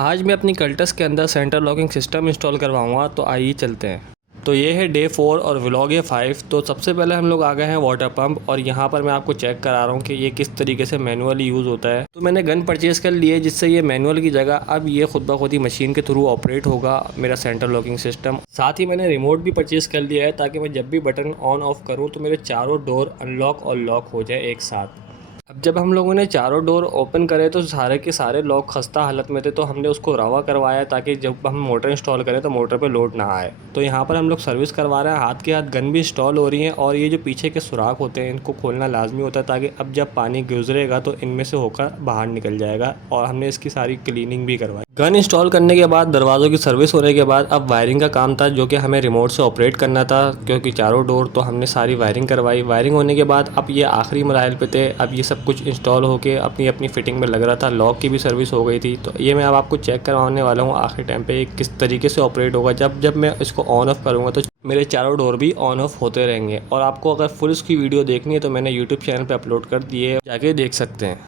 आज मैं अपनी कल्टस के अंदर सेंटर लॉकिंग सिस्टम इंस्टॉल करवाऊंगा, तो आइए चलते हैं। तो ये है डे 4 और व्लॉग है 5। तो सबसे पहले हम लोग आ गए हैं वाटर पंप, और यहाँ पर मैं आपको चेक करा रहा हूँ कि ये किस तरीके से मैनुअली यूज़ होता है। तो मैंने गन परचेज़ कर ली है, जिससे ये मैनुअल की जगह अब ये खुद ब खुद ही मशीन के थ्रू ऑपरेट होगा मेरा सेंटर लॉकिंग सिस्टम। साथ ही मैंने रिमोट भी परचेज़ कर लिया है, ताकि मैं जब भी बटन ऑन ऑफ करूँ तो मेरे चारों डोर अनलॉक और लॉक हो जाए एक साथ। अब जब हम लोगों ने चारों डोर ओपन करे तो सारे के सारे लॉक खस्ता हालत में थे, तो हमने उसको रवा करवाया ताकि जब हम मोटर इंस्टॉल करें तो मोटर पे लोड ना आए। तो यहाँ पर हम लोग सर्विस करवा रहे हैं, हाथ के हाथ गन भी इंस्टॉल हो रही है, और ये जो पीछे के सुराख होते हैं इनको खोलना लाजमी होता है, ताकि अब जब पानी गुजरेगा तो इनमें से होकर बाहर निकल जाएगा। और हमने इसकी सारी क्लीनिंग भी करवाई। गन इंस्टॉल करने के बाद, दरवाज़ों की सर्विस होने के बाद, अब वायरिंग का काम था जो कि हमें रिमोट से ऑपरेट करना था, क्योंकि चारों डोर। तो हमने सारी वायरिंग करवाई। वायरिंग होने के बाद अब ये आखिरी मराइल पे थे। अब ये सब कुछ इंस्टॉल होके अपनी अपनी फिटिंग में लग रहा था। लॉक की भी सर्विस हो गई थी। तो ये मैं अब आपको चेक करवाने वाला हूँ आखिरी टाइम पे किस तरीके से ऑपरेट होगा। जब जब मैं इसको ऑन ऑफ करूँगा तो मेरे चारों डोर भी ऑन ऑफ होते रहेंगे। और आपको अगर फुल इसकी वीडियो देखनी है तो मैंने यूट्यूब चैनल पर अपलोड कर दी है, जाके देख सकते हैं।